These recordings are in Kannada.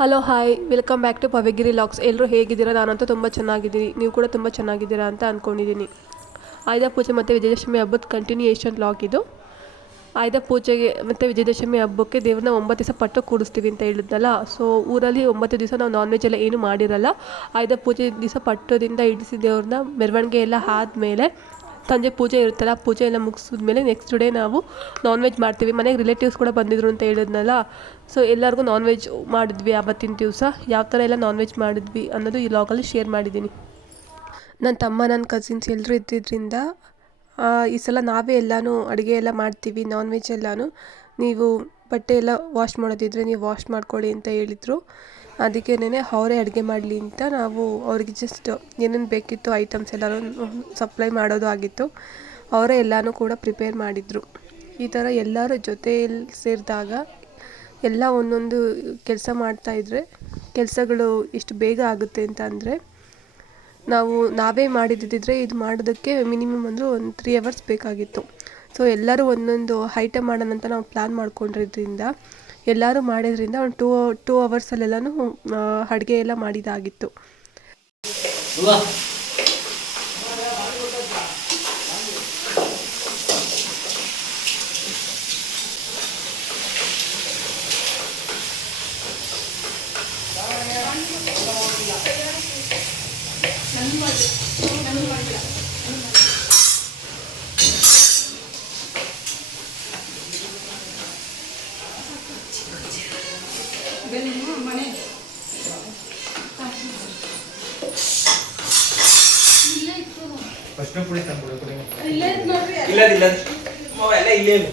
Hello hi welcome back to Pavigiri LOX ಎಲ್ಲರೂ ಹೇಗಿದ್ದೀರಾ? ನಾನಂತೂ ತುಂಬ ಚೆನ್ನಾಗಿದ್ದೀನಿ. ನೀವು ಕೂಡ ತುಂಬ ಚೆನ್ನಾಗಿದ್ದೀರಾ ಅಂತ ಅಂದ್ಕೊಂಡಿದ್ದೀನಿ ಆಯುಧ ಪೂಜೆ ಮತ್ತು ವಿಜಯದಶಮಿ ಹಬ್ಬದ ಕಂಟಿನ್ಯೂಯೇಷನ್ ಲಾಗ್ ಇದು. ಆಯುಧ ಪೂಜೆಗೆ ಮತ್ತು ವಿಜಯದಶಮಿ ಹಬ್ಬಕ್ಕೆ ದೇವ್ರನ್ನ ಒಂಬತ್ತು ದಿವಸ ಪಟ್ಟು ಕೂಡಿಸ್ತೀವಿ ಅಂತ ಹೇಳಿದ್ನಲ್ಲ. ಸೊ ಊರಲ್ಲಿ ಒಂಬತ್ತು ದಿವಸ ನಾವು ನಾನ್ ವೆಜ್ ಎಲ್ಲ ಏನು ಮಾಡಿರಲ್ಲ. ಆಯುಧ ಪೂಜೆ ದಿವಸ ಪಟ್ಟದಿಂದ ಇಡಿಸಿ ದೇವ್ರನ್ನ ಮೆರವಣಿಗೆ ಎಲ್ಲ ಆದಮೇಲೆ ಸಂಜೆ ಪೂಜೆ ಇರುತ್ತಲ್ಲ ಪೂಜೆ ಎಲ್ಲ ಮುಗಿಸಿದ್ಮೇಲೆ ನೆಕ್ಸ್ಟ್ ಡೇ ನಾವು ನಾನ್ ವೆಜ್ ಮಾಡ್ತೀವಿ. ಮನೆಗೆ ರಿಲೇಟಿವ್ಸ್ ಕೂಡ ಬಂದಿದ್ರು ಅಂತ ಹೇಳಿದ್ನಲ್ಲ. ಸೊ ಎಲ್ಲರಿಗೂ ನಾನ್ ವೆಜ್ ಮಾಡಿದ್ವಿ ಆವತ್ತಿನ ದಿವಸ. ಯಾವ ಥರ ಎಲ್ಲ ನಾನ್ ವೆಜ್ ಮಾಡಿದ್ವಿ ಅನ್ನೋದು ಈ ಲಾಗಲ್ಲಿ ಶೇರ್ ಮಾಡಿದ್ದೀನಿ. ನನ್ನ ತಮ್ಮ ನನ್ನ ಕಸಿನ್ಸ್ ಎಲ್ಲರೂ ಇದ್ದಿದ್ದರಿಂದ ಈ ಸಲ ನಾವೇ ಎಲ್ಲನೂ ಅಡುಗೆ ಎಲ್ಲ ಮಾಡ್ತೀವಿ ನಾನ್ ವೆಜ್ ಎಲ್ಲನೂ. ನೀವು ಬಟ್ಟೆ ಎಲ್ಲ ವಾಶ್ ಮಾಡೋದಿದ್ರೆ ನೀವು ವಾಶ್ ಮಾಡ್ಕೊಳ್ಳಿ ಅಂತ ಹೇಳಿದರು. ಅದಕ್ಕೇನೆ ಅವರೇ ಅಡುಗೆ ಮಾಡಲಿ ಅಂತ ನಾವು ಅವ್ರಿಗೆ ಜಸ್ಟ್ ಏನೇನು ಬೇಕಿತ್ತು ಐಟಮ್ಸ್ ಎಲ್ಲರೂ ಸಪ್ಲೈ ಮಾಡೋದು ಆಗಿತ್ತು. ಅವರೇ ಎಲ್ಲನೂ ಕೂಡ ಪ್ರಿಪೇರ್ ಮಾಡಿದರು. ಈ ಥರ ಎಲ್ಲರ ಜೊತೆಯಲ್ಲಿ ಸೇರಿದಾಗ ಎಲ್ಲ ಒಂದೊಂದು ಕೆಲಸ ಮಾಡ್ತಾಯಿದ್ರೆ ಕೆಲಸಗಳು ಎಷ್ಟು ಬೇಗ ಆಗುತ್ತೆ ಅಂತ ಅಂದರೆ ನಾವು ನಾವೇ ಮಾಡಿದ್ದಿದ್ರೆ ಇದು ಮಾಡೋದಕ್ಕೆ ಮಿನಿಮಮ್ ಅಂದರೂ ಒಂದು ತ್ರೀ ಅವರ್ಸ್ ಬೇಕಾಗಿತ್ತು. ಸೊ ಎಲ್ಲರೂ ಒಂದೊಂದು ಐಟಮ್ ಮಾಡೋಣ ಅಂತ ನಾವು ಪ್ಲ್ಯಾನ್ ಮಾಡ್ಕೊಂಡಿದ್ರಿಂದ ಎಲ್ಲರೂ ಮಾಡಿದ್ರಿಂದ ಒಂದು ಟೂ ಟೂ ಅವರ್ಸಲ್ಲೆಲ್ಲನೂ ಅಡುಗೆ ಎಲ್ಲ ಮಾಡಿದಾಗಿತ್ತು ಫಸ್ಟ್ ಪುಡಿ ತಂದ್ಬಿಡು ಪುಡಿ ಇಲ್ಲ ಇಲ್ಲ ಇಲ್ಲೇ ಇಲ್ಲ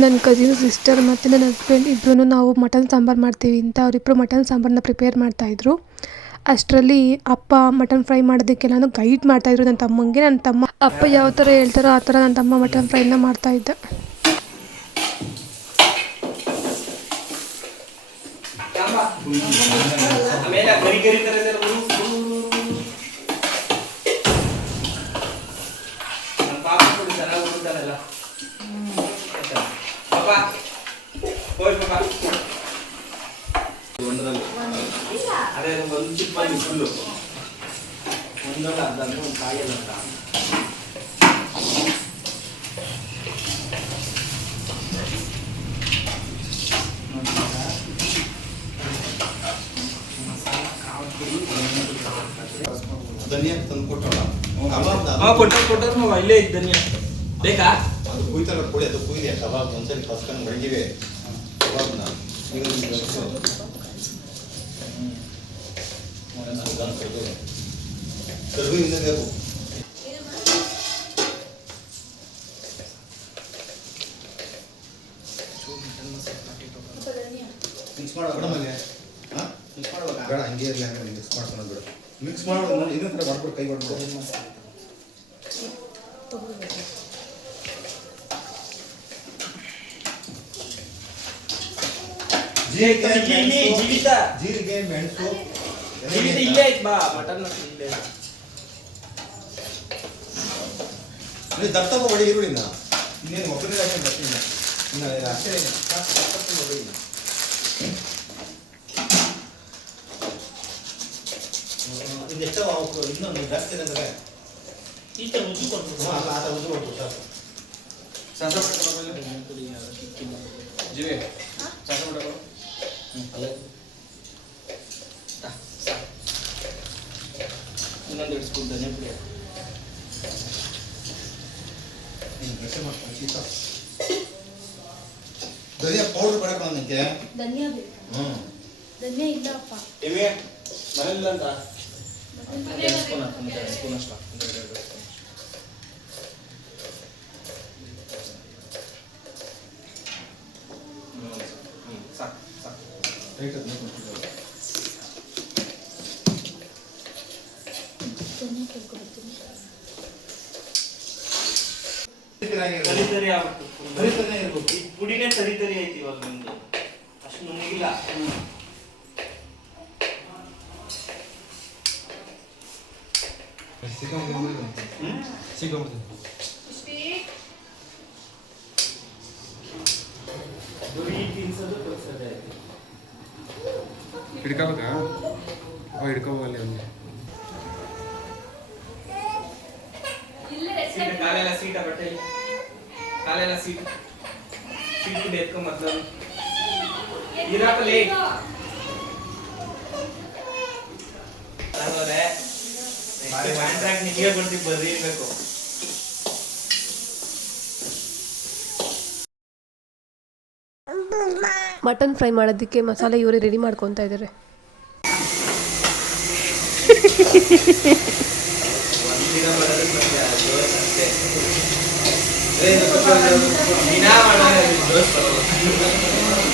ನನ್ನ ಕಸಿನ್ ಸಿಸ್ಟರ್ ಮತ್ತು ನನ್ನ ಹಸ್ಬೆಂಡ್ ಇಬ್ಬರೂ ನಾವು ಮಟನ್ ಸಾಂಬಾರು ಮಾಡ್ತೀವಿ ಅಂತ ಅವರಿಬ್ಬರು ಮಟನ್ ಸಾಂಬಾರನ್ನ ಪ್ರಿಪೇರ್ ಮಾಡ್ತಾಯಿದ್ರು ಅಷ್ಟರಲ್ಲಿ ಅಪ್ಪ ಮಟನ್ ಫ್ರೈ ಮಾಡೋದಕ್ಕೆಲ್ಲನೂ ಗೈಡ್ ಮಾಡ್ತಾ ಇದ್ರು. ನನ್ನ ತಮ್ಮಂಗೆ, ನನ್ನ ತಮ್ಮ ಅಪ್ಪ ಯಾವ ಥರ ಹೇಳ್ತಾರೋ ಆ ಥರ ನನ್ನ ತಮ್ಮ ಮಟನ್ ಫ್ರೈನ ಮಾಡ್ತಾಯಿದ್ದ ಆಮೇಲೆ ಆ ಗರಿ ಗರಿ ತರ ಇದೆಲ್ಲ ಉರು, ಉರು, ಉರು, ಉರು, ಉರು. ನನ್ ಪಾಪ ನೋಡಿ ಚೆನ್ನಾಗಿ ಉರುತಾನಲ್ಲ. ಆಯ್ತಾ? ಪಾಪ ಹೋಯ್ ಪಾಪ ಒಂದರಲ್ಲಿ ಅದೇ ಬಂದು ಒಂದು ಚಿಪ್ಪಲ್ಲಿ ಫುಲ್ಲು ಒಂದಲ್ಲ ಅರ್ಧ ಅಂದ್ರೆ ಒಂದು ಕಾಯಲ್ಲ ಅಂತ. ಧನಿಯಾ ತಂದು ಕೊಟ್ಟಲ್ಲ ಕೊಟ್ಟರು ಕೊಟ್ಟರು ನಾವು ಇಲ್ಲೇ ಧನಿಯಾ. ಬೇಕಾ? ಅದು ಕುಯ್ತಾರ ಕೊಡಿ ಅದು ಕುಯ್ದೆ ಕಬಾಬ್ ಒಂದ್ಸರಿ ಕಸ್ಕೊಂಡು ಬೆಳಗಿವೆ ಕಬಾಬ್ನ ಕರ್ಗು ಇಂದ ಬೇಕು ಮಿಕ್ಸ್ ಮಾಡೋ ಮೇಡಮಲ್ಲಿ ಹಾಂ ಮಿಕ್ಸ್ ಮಾಡ್ಬೇಕಾ ಬೇಡ ಹಂಗೆ ಇರಲಿ ಹಂಗೆ ಮಿಕ್ಸ್ ಮಾಡ್ಕೊಂಡು ಬಿಡು ಮಿಕ್ಸ್ ಮಾಡೋದು ನೋಡಿ ಇನ್ನೊಂದು ಥರ ಮಾಡ್ಬಿಡು ಕೈ ಮಾಡ್ಬಿಡು ಜೀರಿಗೆ ಇಲ್ಲಿ ಮೆಣಸು ಜೀವಿತ ಜೀರಿಗೆ ಮೆಣಸು ಇಲ್ಲೇ ಐತ್ ಬಾ ಮಟನ್ ಇಲ್ಲೇ ನೀವು ದಪ್ಪ ಹೊಡಿ ಈರುಳ್ಳಿನ ಇನ್ನೇನು ಒಬ್ಬರಿಗೆ ಹಾಕಿ ಬರ್ತೀನಿ ಇನ್ನು ಅಷ್ಟೇ ಇದೆ. ಸಾಕು, ದತ್ತಪ್ಪ ಹೊಡಿ ಇನ್ನು. ಹ್ಮ್, ಇದು ಎಷ್ಟು ಅವಕ್ಕೆ ಇನ್ನೊಂದು ಜಾಸ್ತಿ ಅಂದ್ರೆ ಹ್ಞೂ, ಅಲ್ಲ ಆತ ಉದ್ಕೊಟ್ಟು ಸಾಕು. ಸಾಸ ಜೀವಿ ಸಾಸ ಬಿಡಬೇಕು ಹ್ಞೂ ಅಲ್ಲ. ಇನ್ನೊಂದು ಸ್ಪೂನ್ ಧನಿಯಾ ಪುಡಿ ಧನಿಯಾ ಪೌಡರ್ ಬೇಡ ನನಗೆ ಧನಿಯಾ ಬೇಕು. ಹ್ಞೂ ಧನಿಯಾ ಇಲ್ಲಪ್ಪ. ಇವೆ ಅಂತ ಸ್ಪೂನ್ ಸ್ಪೂನ್ ಅಷ್ಟು ಹಾಕ್ತೀನಿ ಎರಡು ಎರಡು ಸ್ಪೂನ್ ಹ್ಞೂ ಹ್ಞೂ ಸಾಕು ಸಾಕು ರೈಟ್ ಅದು ನೋಡ್ಕೊಂಡು ಧನ್ಯ ಕೇಳ್ಕೊಳ್ತೀನಿ ತರಿ ತರಿ ಆಗ್ಬಿಟ್ಟು ತರಿ ತರಿನೇ ಇರ್ಬೇಕು. ಈ ಪುಡಿನೇ ತರಿ ತರಿ ಐತಿ ಇವಾಗ ನಿಮ್ದು. ಅಷ್ಟು ನುಣ್ಣಗಿಲ್ಲ ಹ್ಮ್. ದುಡಿ ತಿನ್ಸೋದು ಕಲ್ಸೋದೇ ಐತಿ ಹಿಡ್ಕೋಬೇಕಾ ಓ ಅಂದ್ರೆ ಸೀಟ ಕಾಲೆಲ್ಲ ಸೀಟ ಬಟ್ಟೆ ಸೀಟ್ ಸೀಟ್ ಕೂಡ ಎತ್ಕೊಂಡ್ ಮೊದ್ಲು ಇರಪ್ಪಲೇ ತಗೋರೆ ಕಾಂಟ್ರಾಕ್ಟ್ ನಿಮಗೆ ಕೊಡ್ತೀವಿ ಬರ್ರಿ ಇರ್ಬೇಕು ಮಟನ್ ಫ್ರೈ ಮಾಡೋದಕ್ಕೆ ಮಸಾಲೆ ಇವರೇ ರೆಡಿ ಮಾಡ್ಕೊತಾ ಇದ್ದಾರೆ. ಒಂದಿನ ಮಾಡೋದಕ್ಕೆ ನಮ್ಗೆ ಜೋಶ್ ಅಷ್ಟೇ ದಿನ ಮಾಡೋದ್ರೆ ಅದು ಜೋಶ್ ಬರೋಲ್ಲ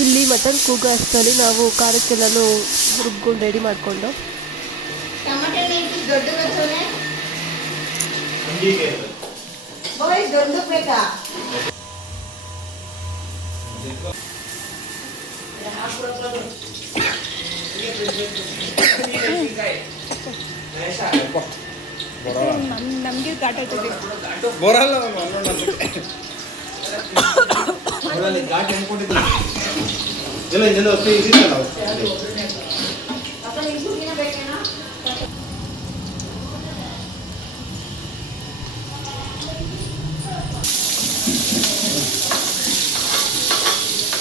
ಇಲ್ಲಿ ಮಟನ್ ಕೂಗ ಅಷ್ಟರಲ್ಲಿ ನಾವು ಖಾರಕ್ಕೆಲ್ಲೂ ರುಬ್ಕೊಂಡು ರೆಡಿ ಮಾಡಿಕೊಂಡು ಬೇಕಾ ನಮಗೆ ಘಾಟ ಬರಲ್ಲ ಅವರಲ್ಲಿ ಘಾಟ್ ಹೆಂಗ್ಕೊಂಡಿದ್ದೆ ಎಲ್ಲ ಇದೆಲ್ಲ ಹೊಸ ಇದಿಲ್ಲ ಅಪ್ಪ ನಿಮ್ಗೂ ದಿನ ಬೇಕೇನಾ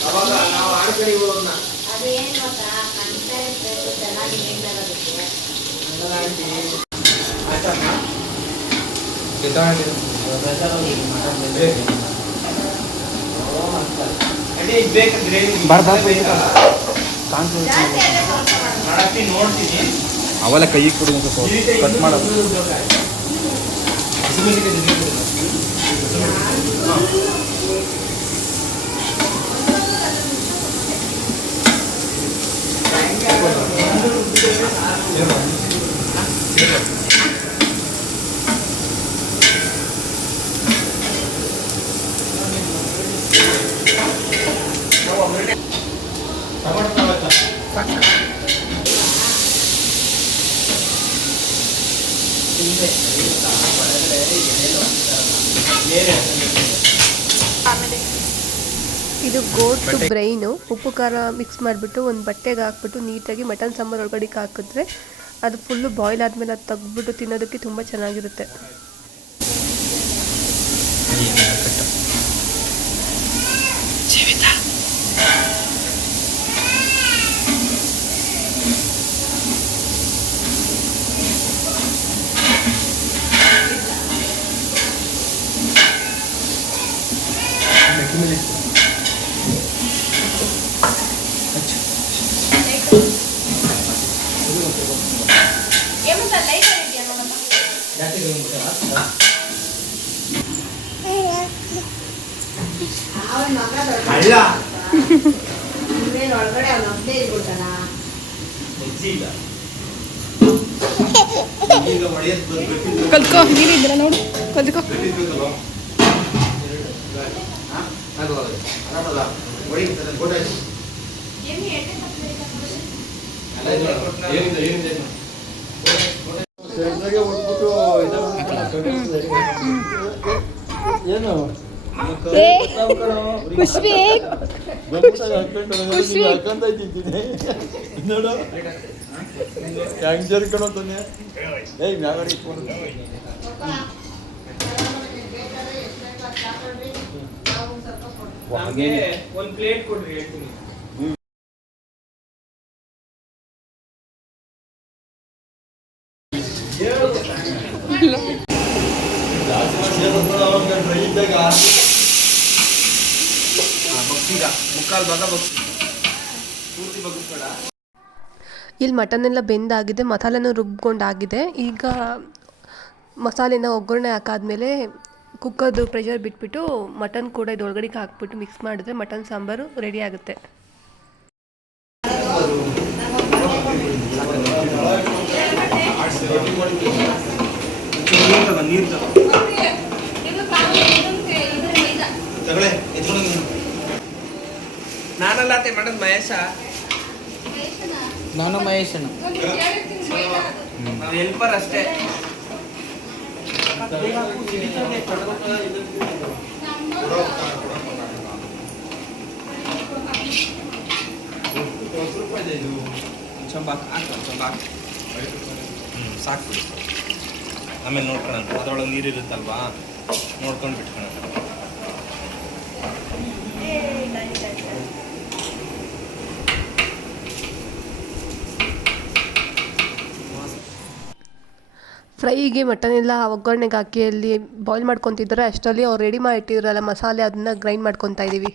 ಅವಾಗ ನಾವು ಆಡ್ಕಡೆ ಹೋಗೋಣ ಅದು ಏನು ಗೊತ್ತಾ ಕಾಣ್ತಾ ಇರ್ಬೇಕು ಚೆನ್ನಾಗಿ ಮೇಲಾಗೋದಕ್ಕೆ ಆಯ್ತಮ್ಮ ಅದೇ ಇದು ಬೇಕು ಗ್ರೇವಿ ಜಾಸ್ತಿ ಅದೇ ಮಾಡ್ಕೊಳ್ಳೋಣ. ಮಾಡಕ್ಕೆ ನೋಡ್ತೀನಿ ಅವೆಲ್ಲ ಕೈಗೆ ಕೊಡಿ ಕಟ್ ಮಾಡೋದು ಇದು ಗೋಟ್ ಬ್ರೈನು ಉಪ್ಪು ಖಾರ ಮಿಕ್ಸ್ ಮಾಡಿಬಿಟ್ಟು ಒಂದು ಬಟ್ಟೆಗೆ ಹಾಕ್ಬಿಟ್ಟು ನೀಟಾಗಿ ಮಟನ್ ಸಾಂಬಾರು ಒಳಗಡೆ ಹಾಕಿದ್ರೆ ಅದು ಫುಲ್ಲು ಬಾಯ್ಲ್ ಆದಮೇಲೆ ಅದು ತೆಗ್ದ್ಬಿಟ್ಟು ತಿನ್ನೋದಕ್ಕೆ ತುಂಬ ಚೆನ್ನಾಗಿರುತ್ತೆ. ಗೋಟಾಯ್ತು. ನೀರು ಇದು ನೋಡು ಕಲ್ತ್ಕೋ ಏನು ಖುಷಿ ಖುಷಿ ನೋಡು ಹೆಂಗ್ ಜರ್ಕೊಂಡೋಗ್ತಾನೆ ಏಯ್ ಮ್ಯಾಗಡಿ ಫೋನ್. ನಮಗೆ ಒಂದ್ ಪ್ಲೇಟ್ ಕೊಡ್ರಿ ಹೇಳ್ತೀನಿ. ಇಲ್ಲಿ ಮಟನ್ ಎಲ್ಲ ಬೆಂದಾಗಿದೆ, ಮಸಾಲೆನೂ ರುಬ್ಕೊಂಡಾಗಿದೆ. ಈಗ ಮಸಾಲೆನ ಒಗ್ಗರಣೆ ಹಾಕಾದ್ಮೇಲೆ ಕುಕ್ಕರ್ದು ಪ್ರೆಷರ್ ಬಿಟ್ಬಿಟ್ಟು ಮಟನ್ ಕೂಡ ಇದು ಒಳಗಡೆ ಹಾಕ್ಬಿಟ್ಟು ಮಿಕ್ಸ್ ಮಾಡಿದ್ರೆ ಮಟನ್ ಸಾಂಬಾರು ರೆಡಿ ಆಗುತ್ತೆ. ನಾನಲ್ಲ ಮಾಡೋದು ಮಹೇಶ. ನಾನು ಮಹೇಶ್ ನಾವು ಹೆಲ್ಪರ್ ಅಷ್ಟೇ ಚಂಬಾಕ್ ಹಾಕು ಚಂಬಾಕ್ ಹ್ಞೂ ಸಾಕು. ಆಮೇಲೆ ನೋಡ್ಕೊಳಂತ ಅದ್ರೊಳಗೆ ನೀರಿರುತ್ತಲ್ವಾ ನೋಡ್ಕೊಂಡು ಬಿಟ್ಕೊಳಂತ ಫ್ರೈಗೆ ಮಟನ್ ಎಲ್ಲ ಒಗ್ಗರಣೆಗೆ ಹಾಕಿ ಅಲ್ಲಿ ಬಾಯ್ಲ್ ಮಾಡ್ಕೊತಿದ್ದಾರೆ ಅಷ್ಟರಲ್ಲಿ ಅವ್ರು ರೆಡಿ ಮಾಡಿ ಇಟ್ಟಿದ್ರಲ್ಲ ಮಸಾಲೆ ಅದನ್ನ ಗ್ರೈಂಡ್ ಮಾಡ್ಕೊತಾ ಇದ್ದೀವಿ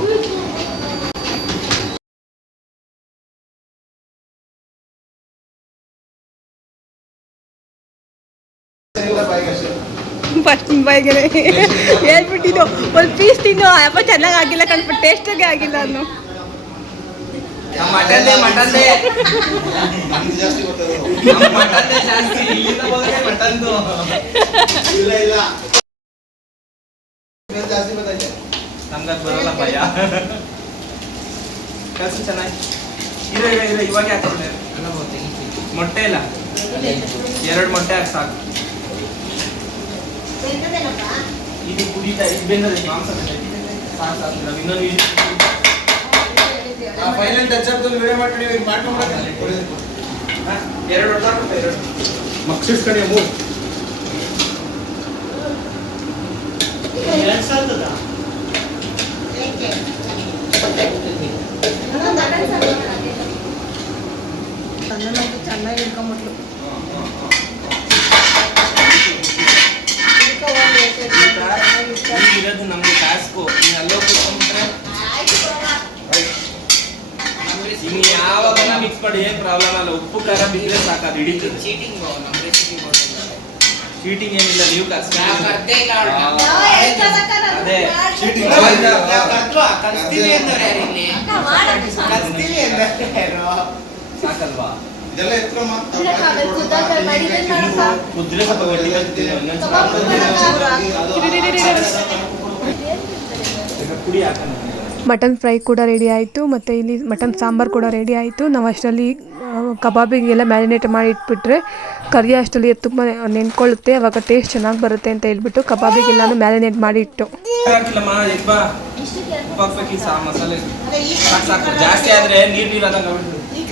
ಹೊಟ್ಟೆ ಫಸ್ಟ್ ಬಾಯಿಗೆ ಹೇಳ್ಬಿಟ್ಟಿದ್ದು, ಒಂದು ಪೀಸ್ ತಿನ್ನು ಅಪ್ಪ ಚೆನ್ನಾಗಿ ಆಗಿಲ್ಲ ಕಣ್ಬಿಟ್ಟು ಟೇಸ್ಟಾಗೆ ಆಗಿಲ್ಲ ಅನ್ನು ಮೊಟ್ಟೆ ಇಲ್ಲ. ಎರಡು ಮೊಟ್ಟೆ ಹಾಕಿ ಸಾಕು. ಇದು ಕುಡಿತಾ ಇದು ಬೆಂದದೆ ಮಾಂಸ ಸಾಕು ನಾವು ಇನ್ನೊಂದು ಫೈನಲ್ ಟಚ್ ಅಪ್ ವಿಡಿಯೋ ಮಾಡಿ ಮಾಡ್ಕೊಂಡು ಎರಡು ಹೊಡೆದ ಎರಡು ಮಕ್ಸಿಸ್ ಕಡೆ ಮೂವ್ ಇರೋದು ನಮ್ಗೆ ಟಾಸ್ಕು. ನೀನು ಅಲ್ಲೋ ಕೂತ್ಕೊಂಡ್ರೆ ಇನ್ನು ಯಾವಾಗ ಮಿಕ್ಸ್ ಮಾಡಿ ಏನ್ ಪ್ರಾಬ್ಲಮ್ ಅಲ್ಲ ಉಪ್ಪು ಖಾರ ಬಿದ್ರೆ ಸಾಕು ಅದು ಹಿಡಿತು ಚೀಟಿಂಗ್ ಚೀಟಿಂಗ್ ಏನಿಲ್ಲ ನೀವು ಕಷ್ಟ ಅದೇ ಚೀಟಿಂಗ್ ಸಾಕಲ್ವಾ? ಸ್ವಲ್ಪ ಎತ್ತರ ಹಾಕೋಣ. ಮಟನ್ ಫ್ರೈ ಕೂಡ ರೆಡಿ ಆಯಿತು ಮತ್ತು ಇಲ್ಲಿ ಮಟನ್ ಸಾಂಬಾರು ಕೂಡ ರೆಡಿ ಆಯಿತು. ನಾವು ಅಷ್ಟರಲ್ಲಿ ಕಬಾಬಿಗೆಲ್ಲ ಮ್ಯಾರಿನೇಟ್ ಮಾಡಿ ಇಟ್ಬಿಟ್ರೆ ಕರಿ ಅಷ್ಟರಲ್ಲಿ ತುಂಬ ನೆನ್ಕೊಳ್ಳುತ್ತೆ ಅವಾಗ ಟೇಸ್ಟ್ ಚೆನ್ನಾಗಿ ಬರುತ್ತೆ ಅಂತ ಹೇಳ್ಬಿಟ್ಟು ಕಬಾಬಿಗೆಲ್ಲಾನು ಮ್ಯಾರಿನೇಟ್ ಮಾಡಿ ಇಟ್ಟು. ಜಾಸ್ತಿ ಆದರೆ ನೀರು ನೀರು ಈ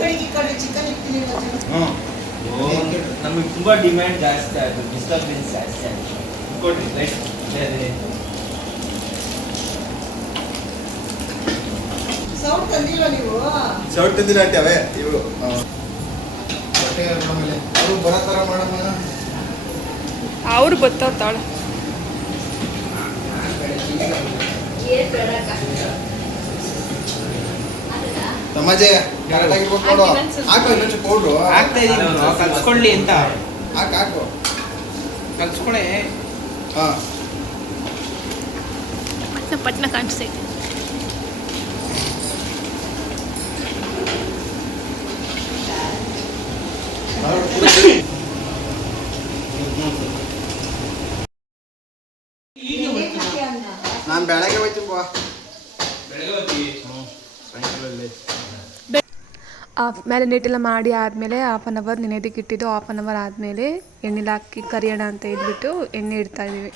ನಮಗೆ ತುಂಬಾ ಡಿಮ್ಯಾಂಡ್ ಜಾಸ್ತಿ ಆಯ್ತು. ಡಿಸ್ಟರ್ಬೆನ್ಸ್ ಜಾಸ್ತಿ ಆಯ್ತು ಕೊಡ್ರಿ ಸೌಟ್ ತಂದಿಲ್ಲ ನೀವು? ಶರ್ಟ್ ತಂದಿಲ್ಲ ಇವರು ಬಟ್ಟೆ ಆಮೇಲೆ ಅವರು ಬರೋ ಥರ ಮಾಡಮ್ಮ ಅವ್ರು ಗೊತ್ತಾಗ್ತಾಳೆ ಸಮಾಜ ಕರೆಕ್ಟಾಗಿರ್ಬೇಕು ನೋಡು ಹಾಕು ಇನ್ನೊಂಚು ಪೌಡ್ರು. ಆಗ್ತಾ ಇದೀನಿ ಕಲ್ಸ್ಕೊಳ್ಳಿ ಅಂತ. ಹಾಕು ಹಾಕು. ಕಲ್ಸ್ಕೊಳೆ. ಹಾಂ. ಪಟ್ನ ಪಟ್ನ ಕಾಣಿಸ್ತೈತೆ ನಾನು ಬೆಳಗ್ಗೆ ಹೋಯ್ತೀನಿ ಬಾ. ಬೆಳಗ್ಗೆ ಸಾಯಂಕಾಲಲ್ಲಿ ಆಫ್ ಎಲ್ಲ ಮಾಡಿ ಆದಮೇಲೆ ಹಾಫ್ ಆನ್ ಅವರ್ ನೆನೆಯೋದಕ್ಕೆ ಇಟ್ಟಿದ್ದು ಹಾಫ್ ಆನ್ ಅವರ್ ಆದಮೇಲೆ ಎಣ್ಣೆಲಿ ಹಾಕಿ ಕರಿಯೋಣ ಅಂತ ಇದ್ಬಿಟ್ಟು ಎಣ್ಣೆ ಇಡ್ತಾ ಇದ್ದೀವಿ.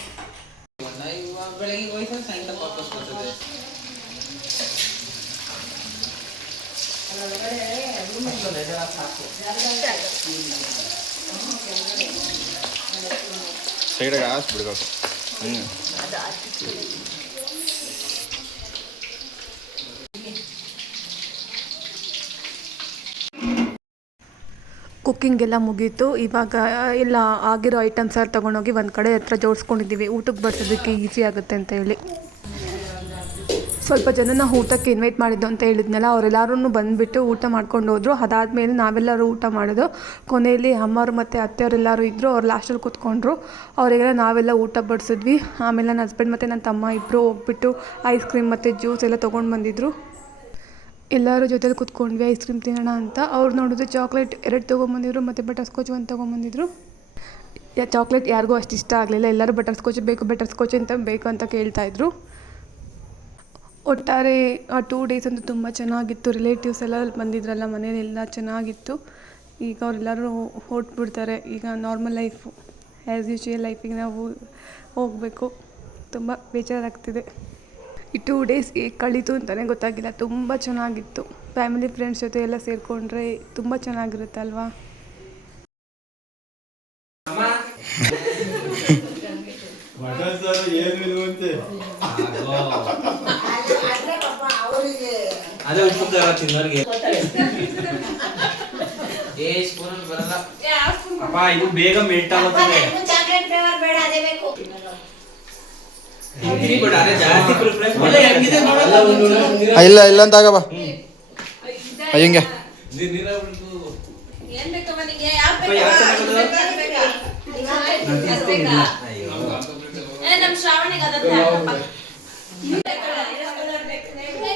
ಸೈಡಾಗ ಹ್ಞೂ ಕುಕ್ಕಿಂಗ್ ಎಲ್ಲ ಮುಗೀತು. ಇವಾಗ ಎಲ್ಲ ಆಗಿರೋ ಐಟಮ್ಸ್ ಎಲ್ಲ ತೊಗೊಂಡೋಗಿ ಒಂದು ಕಡೆ ಹತ್ರ ಜೋಡಿಸ್ಕೊಂಡಿದ್ದೀವಿ. ಊಟಕ್ಕೆ ಬಡಿಸೋದಕ್ಕೆ ಈಸಿ ಆಗುತ್ತೆ ಅಂತ ಹೇಳಿ. ಸ್ವಲ್ಪ ಜನನ ಊಟಕ್ಕೆ ಇನ್ವೈಟ್ ಮಾಡಿದ್ದು ಅಂತ ಹೇಳಿದ್ನಲ್ಲ ಅವರೆಲ್ಲರೂ ಬಂದುಬಿಟ್ಟು ಊಟ ಮಾಡ್ಕೊಂಡು ಹೋದರು. ಅದಾದಮೇಲೆ ನಾವೆಲ್ಲರೂ ಊಟ ಮಾಡೋದು. ಕೊನೆಯಲ್ಲಿ ಅಮ್ಮವ್ರು ಮತ್ತು ಅತ್ತೆಯವರೆಲ್ಲರೂ ಇದ್ದರು ಅವ್ರು ಲಾಸ್ಟಲ್ಲಿ ಕೂತ್ಕೊಂಡ್ರು. ಅವರಿಗೆಲ್ಲ ನಾವೆಲ್ಲ ಊಟ ಬಡಿಸಿದ್ವಿ. ಆಮೇಲೆ ನನ್ನ ಹಸ್ಬೆಂಡ್ ಮತ್ತು ನನ್ನ ತಮ್ಮ ಇಬ್ಬರು ಹೋಗ್ಬಿಟ್ಟು ಐಸ್ ಕ್ರೀಮ್ ಮತ್ತು ಜ್ಯೂಸ್ ಎಲ್ಲ ತೊಗೊಂಡು ಬಂದಿದ್ದರು ಎಲ್ಲರೂ ಜೊತೆಲಿ ಕೂತ್ಕೊಂಡ್ವಿ ಐಸ್ ಕ್ರೀಮ್ ತಿನ್ನೋಣ ಅಂತ. ಅವ್ರು ನೋಡಿದ್ರೆ ಚಾಕ್ಲೇಟ್ ಎರಡು ತೊಗೊಂಬಂದಿದ್ರು, ಮತ್ತು ಬಟರ್ ಸ್ಕಾಚ್ ಒಂದು ತೊಗೊಂಬಂದಿದ್ರು. ಚಾಕ್ಲೇಟ್ ಯಾರಿಗೂ ಅಷ್ಟು ಇಷ್ಟ ಆಗಲಿಲ್ಲ. ಎಲ್ಲರೂ ಬಟರ್ ಸ್ಕಾಚ್ ಬೇಕು ಬಟರ್ ಸ್ಕಾಚ್ ಅಂತ ಬೇಕು ಅಂತ ಕೇಳ್ತಾಯಿದ್ರು ಒಟ್ಟಾರೆ ಆ ಟೂ ಡೇಸ್ ಅಂತೂ ತುಂಬ ಚೆನ್ನಾಗಿತ್ತು. ರಿಲೇಟಿವ್ಸ್ ಎಲ್ಲ ಬಂದಿದ್ರಲ್ಲ ಮನೇಲೆಲ್ಲ ಚೆನ್ನಾಗಿತ್ತು. ಈಗ ಅವರೆಲ್ಲರೂ ಹೊರಟ್ಬಿಡ್ತಾರೆ. ಈಗ ನಾರ್ಮಲ್ ಲೈಫು ಆ್ಯಸ್ ಯೂಶುವಲ್ ಲೈಫಿಗೆ ನಾವು ಹೋಗಬೇಕು. ತುಂಬ ಬೇಜಾರಾಗ್ತಿದೆ. ಈ ಟೂ ಡೇಸ್ ಹೇಗೆ ಕಳೀತು ಅಂತಲೇ ಗೊತ್ತಾಗಿಲ್ಲ. ತುಂಬ ಚೆನ್ನಾಗಿತ್ತು. ಫ್ಯಾಮಿಲಿ ಫ್ರೆಂಡ್ಸ್ ಜೊತೆ ಎಲ್ಲ ಸೇರಿಕೊಂಡ್ರೆ ತುಂಬ ಚೆನ್ನಾಗಿರುತ್ತೆ ಅಲ್ವಾ? ಮೆಲ್ಟ್ ಸಾರು ಇಲ್ಲ ಇಲ್ಲ ಅಂತ ಆಗವ. ಹಿಂಗೆ?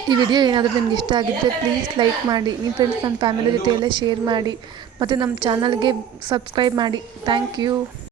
ಈ ವಿಡಿಯೋ ಏನಾದರೂ ನಿಮ್ಗೆ ಇಷ್ಟ ಆಗಿದ್ದರೆ ಪ್ಲೀಸ್ ಲೈಕ್ ಮಾಡಿ. ನಿಮ್ಮ ಫ್ರೆಂಡ್ಸ್ ನಮ್ಮ ಫ್ಯಾಮಿಲಿ ಜೊತೆ ಎಲ್ಲ ಶೇರ್ ಮಾಡಿ. ಮತ್ತು ನಮ್ಮ ಚಾನಲ್ಗೆ ಸಬ್ಸ್ಕ್ರೈಬ್ ಮಾಡಿ. Thank you